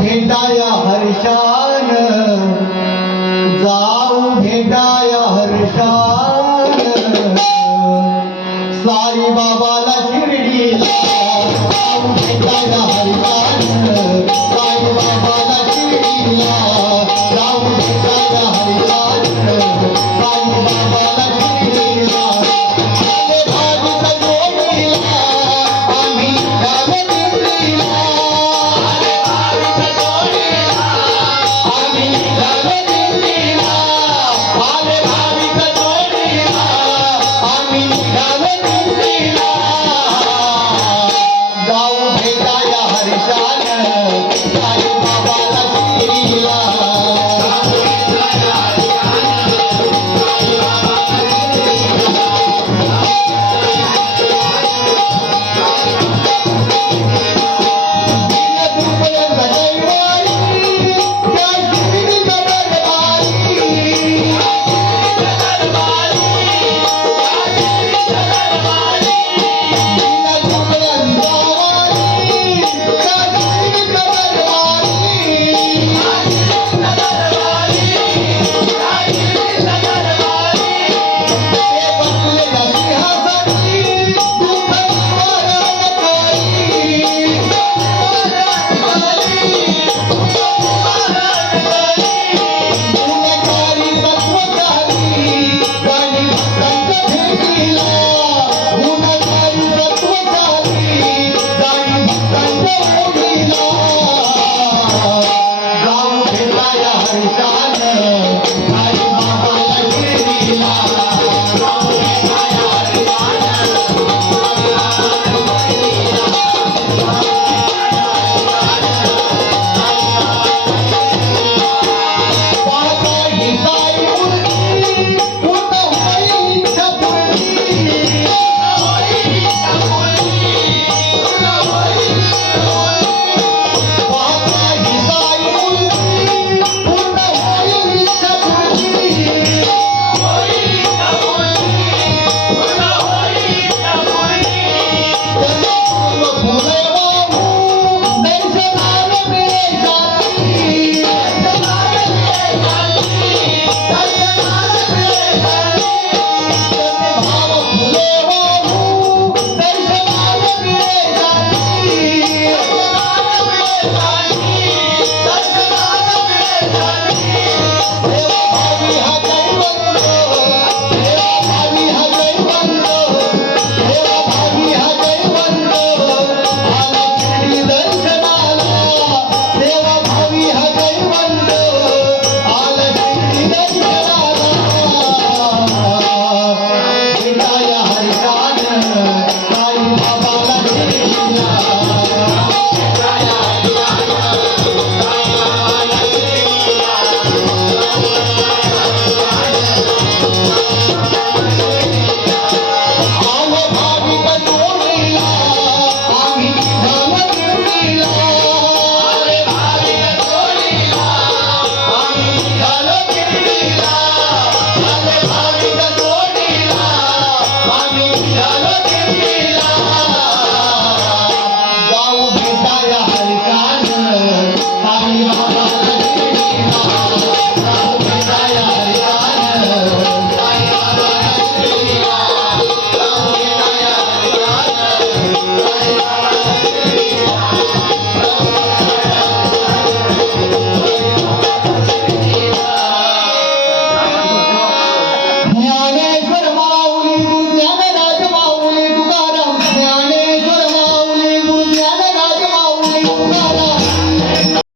भेटाया हर्षान. जाऊ भेटाया हर्षान. साई बाबा